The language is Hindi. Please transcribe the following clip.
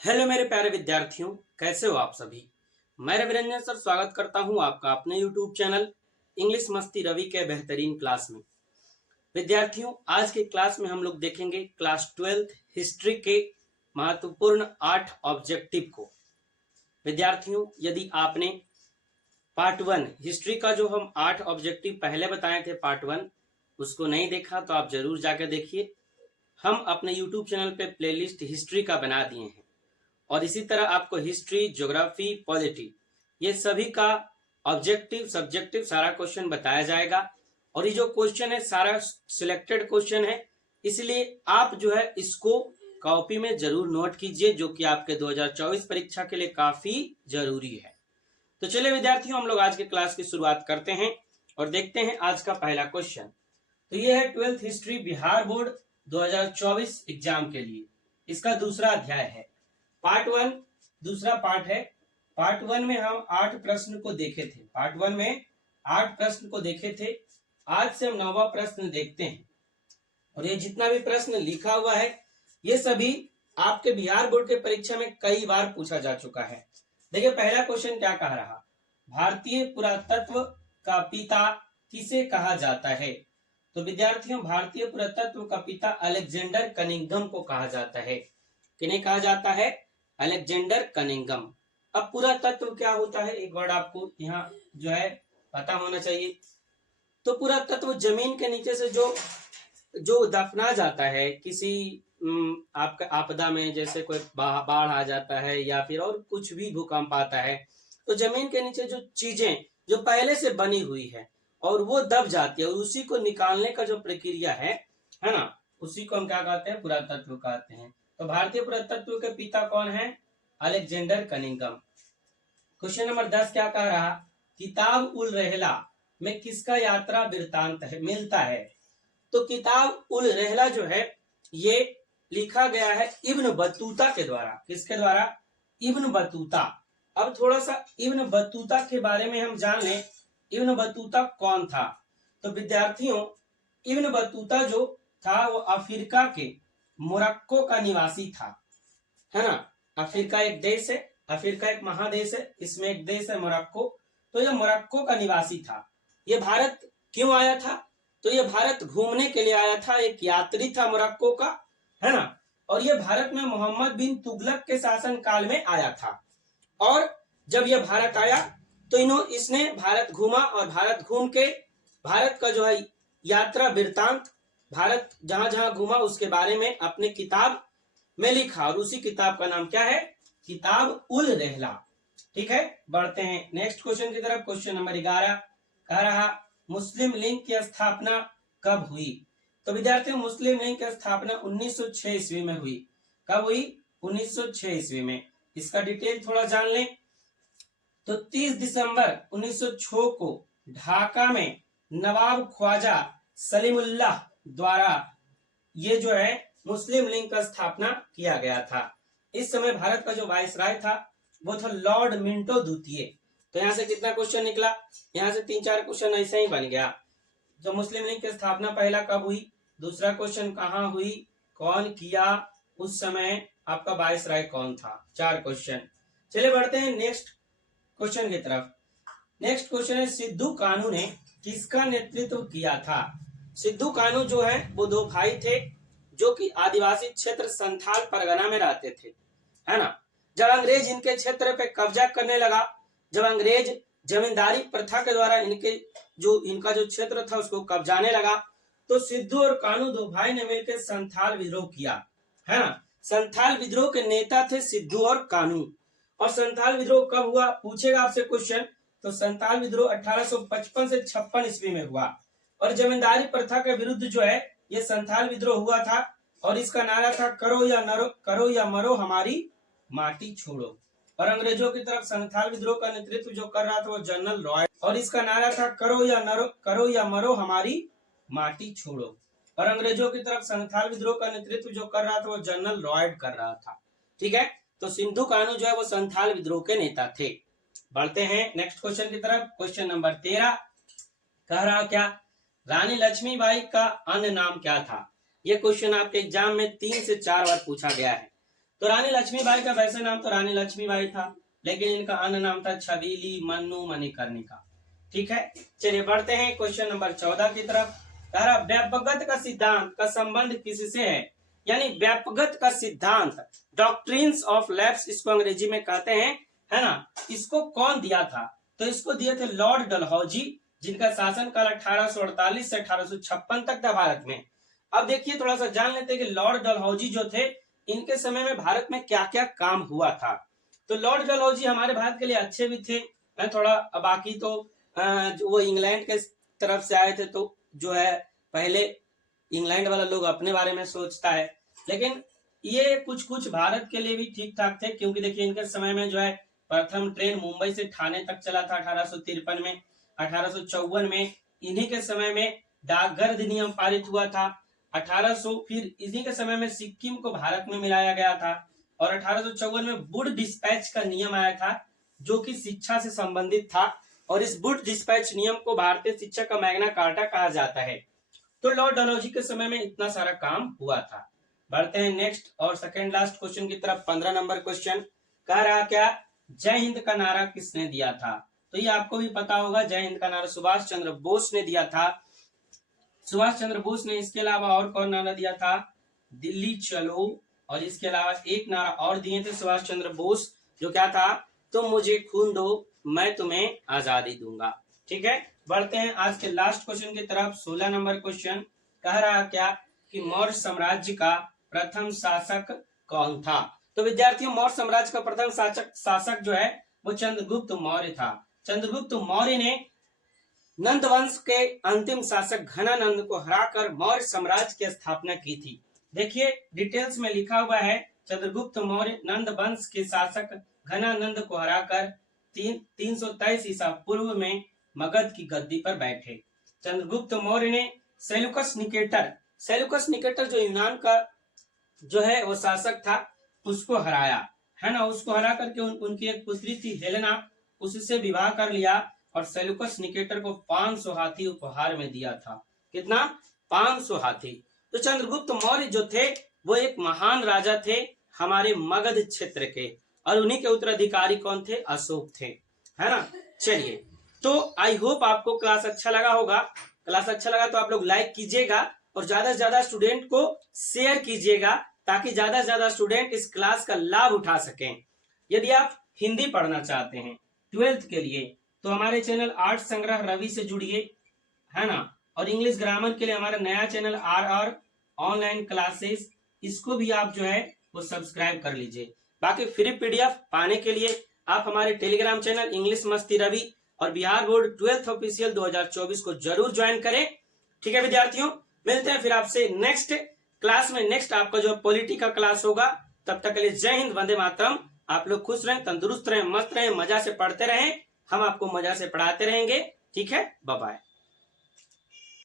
हेलो मेरे प्यारे विद्यार्थियों, कैसे हो आप सभी। मैं रविरंजन सर स्वागत करता हूं आपका अपने यूट्यूब चैनल इंग्लिश मस्ती रवि के बेहतरीन क्लास में। विद्यार्थियों, आज के क्लास में हम लोग देखेंगे क्लास 12th हिस्ट्री के महत्वपूर्ण 8 ऑब्जेक्टिव को। विद्यार्थियों, यदि आपने पार्ट 1 हिस्ट्री का जो हम 8 ऑब्जेक्टिव पहले बताए थे पार्ट 1 उसको नहीं देखा तो आप जरूर जाकर देखिए। हम अपने यूट्यूब चैनल पे प्लेलिस्ट हिस्ट्री का बना दिए हैं और इसी तरह आपको हिस्ट्री, ज्योग्राफी, पॉलिटी ये सभी का ऑब्जेक्टिव सब्जेक्टिव सारा क्वेश्चन बताया जाएगा। और ये जो क्वेश्चन है सारा सिलेक्टेड क्वेश्चन है, इसलिए आप जो है इसको कॉपी में जरूर नोट कीजिए, जो कि आपके 2024 परीक्षा के लिए काफी जरूरी है। तो चलिए विद्यार्थियों, हम लोग आज के क्लास की शुरुआत करते हैं और देखते हैं आज का पहला क्वेश्चन। तो ये है 12th history Bihar board 2024 exam के लिए, इसका दूसरा अध्याय है। पार्ट 1 दूसरा पार्ट है। पार्ट 1 में हम 8 प्रश्न को देखे थे। पार्ट 1 में 8 प्रश्न को देखे थे। आज से हम 9वां प्रश्न देखते हैं। और ये जितना भी प्रश्न लिखा हुआ है ये सभी आपके बिहार बोर्ड के परीक्षा में कई बार पूछा जा चुका है। देखिए पहला क्वेश्चन क्या कह रहा, भारतीय पुरातत्व का पिता किसे कहा जाता है। तो विद्यार्थियों, भारतीय पुरातत्व का पिता अलेक्जेंडर कनिंघम को कहा जाता है। किन्हें कहा जाता है? Alexander Cunningham. अब पुरातत्व क्या होता है, एक वर्ड आपको यहाँ जो है पता होना चाहिए। तो पुरातत्व जमीन के नीचे से जो दफना जाता है किसी आपका आपदा में, जैसे कोई बाढ़ आ जाता है या फिर और कुछ भी भूकंप आता है, तो जमीन के नीचे जो चीजें जो पहले से बनी हुई है और वो दब जाती है और उसी को निकालने का जो प्रक्रिया है ना, उसी को हम क्या कहते हैं? पुरातत्व कहते हैं। तो भारतीय पुरातत्व के पिता कौन है? Alexander Cunningham. क्वेश्चन नंबर 10 क्या कह रहा, किताब उल रहला में किसका यात्रा वृत्तांत है मिलता है। तो किताब उल रहला जो है ये लिखा गया है इब्न बतूता के द्वारा। किसके द्वारा? Ibn Battuta. अब थोड़ा सा इब्न बतूता के बारे में हम जान लें। इब्न बतूता कौन था? तो विद्यार्थियों, इब्न बतूता जो था वो अफ्रीका के मोरक्को का निवासी था, है ना। अफ्रीका एक देश है, अफ्रीका एक महादेश है, इसमें एक देश है मोरक्को। तो ये मोरक्को का निवासी था। ये भारत क्यों आया था? तो ये भारत घूमने के लिए आया था, एक यात्री था मोरक्को का, है ना। और ये भारत में मोहम्मद बिन तुगलक के शासन काल में आया था। और जब ये भारत आया तो इसने भारत घूमा और भारत घूम के भारत का जो है यात्रा वृत्तांत, भारत जहां जहां घूमा उसके बारे में अपने किताब में लिखा और उसी किताब का नाम क्या है? किताब उल रहला। ठीक है, बढ़ते हैं नेक्स्ट क्वेश्चन की तरफ। क्वेश्चन नंबर 11 कह रहा, मुस्लिम लीग की स्थापना कब हुई। तो विद्यार्थियों, मुस्लिम लीग की स्थापना 1906 ईस्वी में हुई। कब हुई? 1906 ईस्वी में। इसका डिटेल थोड़ा जान लें। तो 30 दिसंबर 1906 को ढाका में नवाब ख्वाजा सलीमुल्लाह द्वारा ये जो है मुस्लिम लीग का स्थापना किया गया था। इस समय भारत का जो वायसराय था वो था लॉर्ड मिंटो द्वितीय। तो यहाँ से कितना क्वेश्चन निकला? यहाँ से 3-4 क्वेश्चन ऐसे ही बन गया। जो मुस्लिम लीग की स्थापना पहला कब हुई, दूसरा क्वेश्चन कहाँ हुई, कौन किया, उस समय आपका वायसराय कौन था। 4 क्वेश्चन। चलिए बढ़ते हैं नेक्स्ट क्वेश्चन की तरफ। नेक्स्ट क्वेश्चन है, सिद्धू कान्हू ने किसका नेतृत्व किया था। सिद्धू कान्हू जो है वो 2 भाई थे जो कि आदिवासी क्षेत्र संथाल परगना में रहते थे, है ना। जब अंग्रेज इनके क्षेत्र पे कब्जा करने लगा, जब अंग्रेज जमींदारी प्रथा के द्वारा इनका जो क्षेत्र था उसको कब्जाने लगा, तो सिद्धू और कान्हू 2 भाई ने मिलकर संथाल विद्रोह किया, है ना। संथाल विद्रोह के नेता थे सिद्धू और कान्हू। और संथाल विद्रोह कब हुआ पूछेगा आपसे क्वेश्चन। तो संथाल विद्रोह 1855 से 56 ईस्वी में हुआ और जमींदारी प्रथा के विरुद्ध जो है ये संथाल विद्रोह हुआ था। और इसका नारा था करो या मरो हमारी माटी छोड़ो। और अंग्रेजों की तरफ संथाल विद्रोह का नेतृत्व जो कर रहा था वो जनरल रॉय, और इसका नारा था करो या मरो हमारी माटी छोड़ो। और अंग्रेजों की तरफ संथाल विद्रोह का नेतृत्व जो कर रहा था वो जनरल रॉयड कर रहा था। ठीक है, तो सिद्धू कान्हू जो है वो संथाल विद्रोह के नेता थे। बढ़ते हैं नेक्स्ट क्वेश्चन की तरफ। क्वेश्चन नंबर 13 कह रहा क्या, रानी लक्ष्मीबाई का अन्य नाम क्या था। यह क्वेश्चन आपके एग्जाम में 3 से 4 बार पूछा गया है। तो रानी लक्ष्मीबाई का वैसे नाम तो रानी लक्ष्मीबाई था, लेकिन इनका अन्य नाम था छबीली मन्नू मणिकर्णिका। ठीक है, चलिए बढ़ते हैं क्वेश्चन नंबर 14 की तरफ। कह रहा व्यापकगत का सिद्धांत का संबंध किससे है, यानी व्यापकगत का सिद्धांत, डॉक्ट्रिन्स ऑफ लैप्स इसको अंग्रेजी में कहते हैं, है ना। इसको कौन दिया था, तो इसको दिए थे लॉर्ड डलहौजी, जिनका शासनकाल 1848 से 1856 तक था भारत में। अब देखिए थोड़ा सा जान लेते हैं कि लॉर्ड डलहौजी जो थे, इनके समय में भारत में क्या क्या काम हुआ था। तो लॉर्ड डलहौजी हमारे भारत के लिए अच्छे भी थे थोड़ा, बाकी तो वो इंग्लैंड के तरफ से आए थे, तो जो है पहले इंग्लैंड वाला लोग अपने बारे में सोचता है, लेकिन ये कुछ कुछ भारत के लिए भी ठीक ठाक थे, क्योंकि देखिए इनके समय में जो है प्रथम ट्रेन मुंबई से ठाणे तक चला था 1853 में। 1854 में इन्हीं के समय में डाकघर अधिनियम पारित हुआ था। 1800 फिर इन्हीं के समय में सिक्किम को भारत में मिलाया गया था, और 1854 में वुड डिस्पैच का नियम आया था, जो कि शिक्षा से संबंधित था, और इस वुड डिस्पैच नियम को भारतीय शिक्षा का मैग्ना कार्टा कहा जाता है। तो लॉर्ड डलहौजी के समय में इतना सारा काम हुआ था। बढ़ते हैं नेक्स्ट और सेकंड लास्ट क्वेश्चन की तरफ। 15 नंबर क्वेश्चन कह रहा क्या, जय हिंद का नारा किसने दिया था, तो ये आपको भी पता होगा, जय हिंद का नारा सुभाष चंद्र बोस ने दिया था। सुभाष चंद्र बोस ने, इसके अलावा और कौन नारा दिया था, दिल्ली चलो, और इसके अलावा एक नारा और दिए थे सुभाष चंद्र बोस, जो क्या था, तुम मुझे खून दो मैं तुम्हें आजादी दूंगा। ठीक है, बढ़ते हैं आज के लास्ट क्वेश्चन की तरफ। 16 नंबर क्वेश्चन कह रहा क्या कि मौर्य साम्राज्य का प्रथम शासक कौन था। तो विद्यार्थियों, मौर्य साम्राज्य का प्रथम शासक जो है वो चंद्रगुप्त मौर्य था। चंद्रगुप्त मौर्य ने नंद वंश के अंतिम शासक घनानंद को हराकर मौर्य साम्राज्य की स्थापना की थी। देखिए डिटेल्स में लिखा हुआ है, चंद्रगुप्त मौर्य नंद वंश के शासक घनानंद को हराकर 323 ईसा पूर्व में मगध की गद्दी पर बैठे। चंद्रगुप्त मौर्य ने सेल्यूकस निकेटर जो यूनान का जो है वो शासक था, उसको हराया, है ना। उसको हरा करके उनकी एक पुत्री थी हेलेना, उससे विवाह कर लिया, और सेल्यूकस निकेटर को 500 हाथी उपहार में दिया था। कितना, 500 हाथी। तो चंद्रगुप्त मौर्य जो थे वो एक महान राजा थे हमारे मगध क्षेत्र के, और उन्हीं के उत्तराधिकारी कौन थे, अशोक थे, है ना। चलिए, तो आई होप आपको क्लास अच्छा लगा होगा। क्लास अच्छा लगा तो आप लोग लाइक कीजिएगा, और ज्यादा से ज्यादा स्टूडेंट को शेयर कीजिएगा, ताकि ज्यादा से ज्यादा स्टूडेंट इस क्लास का लाभ उठा सकें। यदि आप हिंदी पढ़ना चाहते हैं 12th के लिए, तो हमारे चैनल आर्ट संग्रह रवि से जुड़िए, है ना। और इंग्लिश ग्रामर के लिए हमारा नया चैनल RR ऑनलाइन क्लासेस, इसको भी आप जो है वो सब्सक्राइब कर लीजिए। बाकी फ्री PDF पाने के लिए आप हमारे टेलीग्राम चैनल इंग्लिश मस्ती रवि और बिहार बोर्ड 12th ऑफिशियल 2024 को जरूर ज्वाइन करें। ठीक है विद्यार्थियों, मिलते हैं फिर आपसे नेक्स्ट क्लास में। नेक्स्ट आपका जो पॉलिटी का क्लास होगा, तब तक के लिए जय हिंद, वंदे मातरम। आप लोग खुश रहें, तंदुरुस्त रहें, मस्त रहें, मजा से पढ़ते रहें, हम आपको मजा से पढ़ाते रहेंगे। ठीक है, बाय बाय।